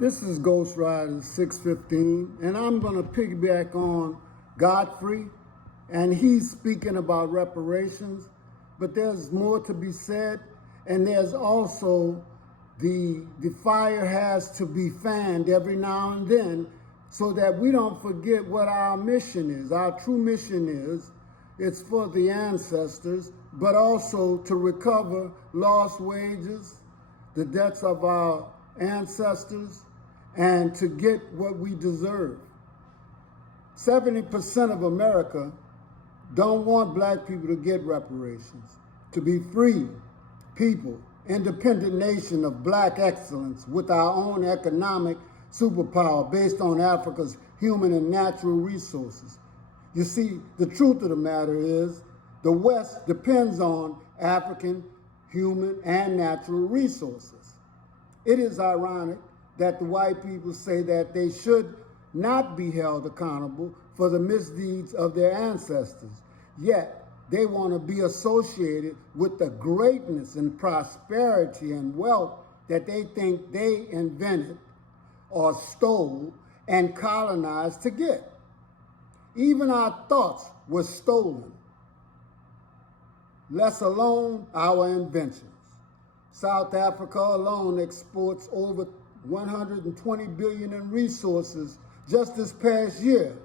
This is Ghost Rider 615, and I'm going to piggyback on Godfrey, and he's speaking about reparations, but there's more to be said, and there's also the fire has to be fanned every now and then so that we don't forget what our mission is. Our true mission is, it's for the ancestors, but also to recover lost wages, the debts of our ancestors, and to get what we deserve. 70% of America don't want black people to get reparations, to be free people, independent nation of black excellence with our own economic superpower based on Africa's human and natural resources. You see, the truth of the matter is the West depends on African human and natural resources. It is ironic that the white people say that they should not be held accountable for the misdeeds of their ancestors, yet they want to be associated with the greatness and prosperity and wealth that they think they invented or stole and colonized to get. Even our thoughts were stolen, let alone our inventions. South Africa alone exports over 120 billion in resources just this past year,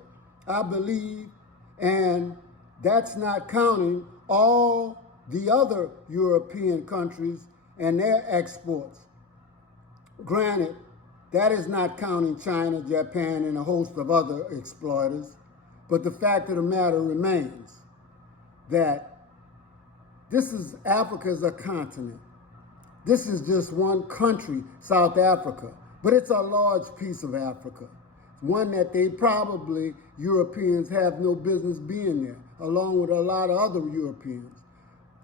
I believe, and that's not counting all the other European countries and their exports. Granted, that is not counting China, Japan, and a host of other exploiters, but the fact of the matter remains that Africa is a continent. This is just one country, South Africa, but it's a large piece of Africa. One that they probably, Europeans, have no business being there, along with a lot of other Europeans.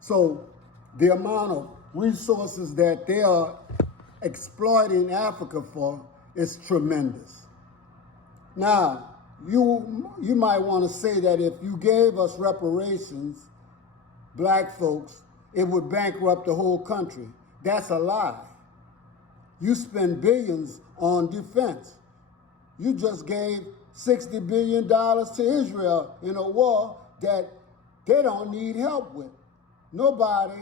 So the amount of resources that they are exploiting Africa for is tremendous. Now, you might want to say that if you gave us reparations, black folks, it would bankrupt the whole country. That's a lie. You spend billions on defense. You just gave $60 billion to Israel in a war that they don't need help with. Nobody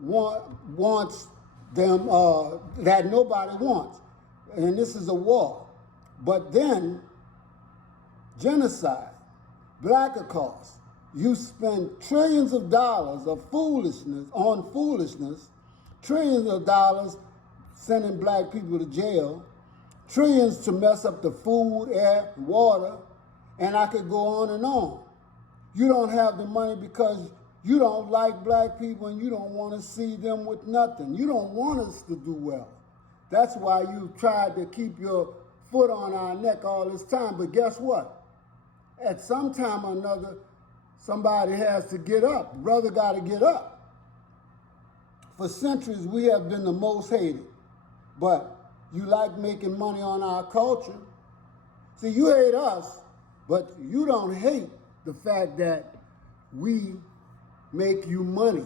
wants them, that nobody wants. And this is a war. But then, genocide, black Holocaust, you spend trillions of dollars of foolishness, trillions of dollars sending black people to jail, trillions to mess up the food, air, water, and I could go on and on. You don't have the money because you don't like black people and you don't want to see them with nothing. You don't want us to do well. That's why you've tried to keep your foot on our neck all this time. But guess what? At some time or another, somebody has to get up. Brother got to get up. For centuries, we have been the most hated. But you like making money on our culture. See, you hate us, but you don't hate the fact that we make you money.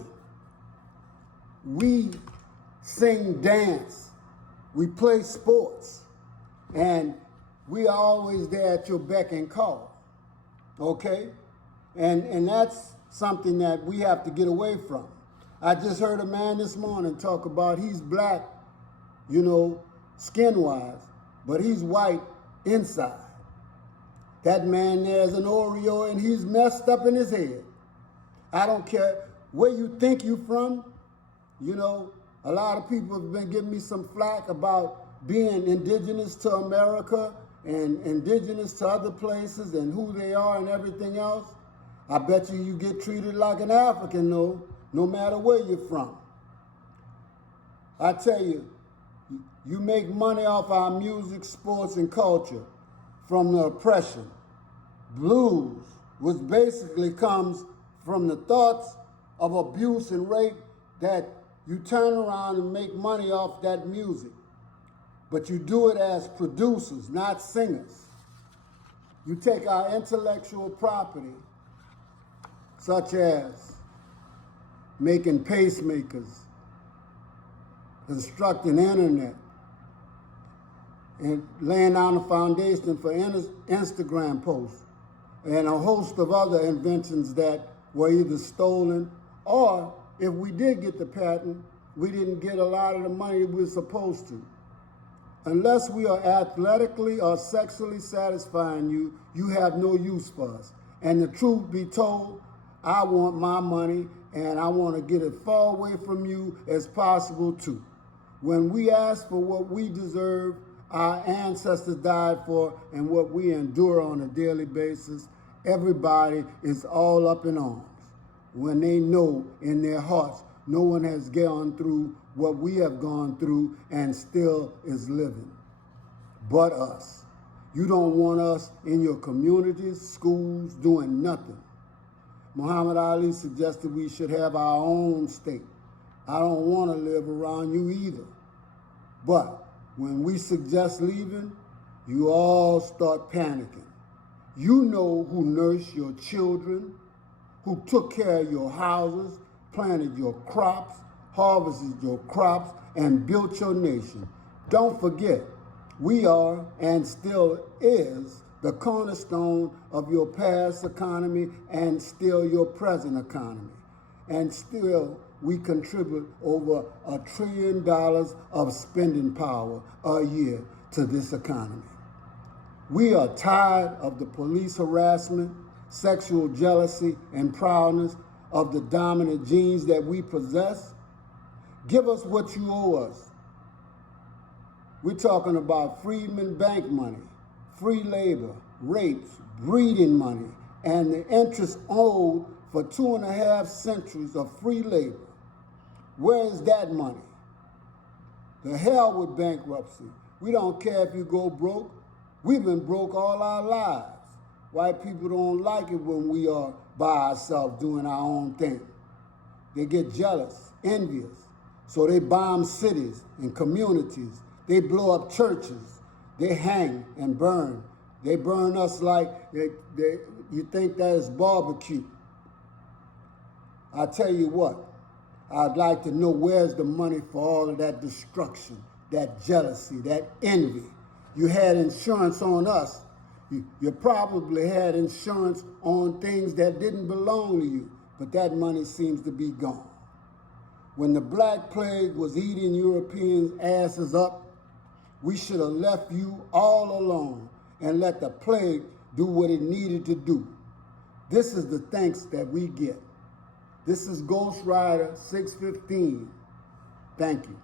We sing, dance, we play sports, and we are always there at your beck and call, okay? And that's something that we have to get away from. I just heard a man this morning talk about he's black, skin-wise, but he's white inside. That man there's an Oreo and he's messed up in his head. I don't care where you think you're from. A lot of people have been giving me some flack about being indigenous to America and indigenous to other places and who they are and everything else. I bet you get treated like an African, though, no matter where you're from. I tell you, you make money off our music, sports, and culture from the oppression. Blues, which basically comes from the thoughts of abuse and rape, that you turn around and make money off that music. But you do it as producers, not singers. You take our intellectual property, such as making pacemakers, constructing internet, and laying down the foundation for Instagram posts and a host of other inventions that were either stolen, or if we did get the patent, we didn't get a lot of the money we were supposed to. Unless we are athletically or sexually satisfying you, you have no use for us. And the truth be told, I want my money, and I want to get it far away from you as possible too. When we ask for what we deserve, our ancestors died for, and what we endure on a daily basis, everybody is all up in arms when they know in their hearts no one has gone through what we have gone through and still is living but us. You don't want us in your communities, schools, doing nothing. Muhammad Ali suggested we should have our own state. I don't want to live around you either. But when we suggest leaving, you all start panicking. You know who nursed your children, who took care of your houses, planted your crops, harvested your crops, and built your nation. Don't forget, we are and still is the cornerstone of your past economy and still your present economy. And still we contribute over $1 trillion of spending power a year to this economy. We are tired of the police harassment, sexual jealousy, and proudness of the dominant genes that we possess. Give us what you owe us. We're talking about freedmen bank money, free labor, rapes, breeding money, and the interest owed for 2.5 centuries of free labor. Where is that money? The hell with bankruptcy. We don't care if you go broke. We've been broke all our lives. White people don't like it when we are by ourselves doing our own thing. They get jealous, envious. So they bomb cities and communities. They blow up churches. They hang and burn. They burn us like you think that is barbecue. I tell you what, I'd like to know where's the money for all of that destruction, that jealousy, that envy. You had insurance on us. You probably had insurance on things that didn't belong to you, but that money seems to be gone. When the Black Plague was eating Europeans' asses up, we should have left you all alone and let the plague do what it needed to do. This is the thanks that we get. This is Ghost Rider 615. Thank you.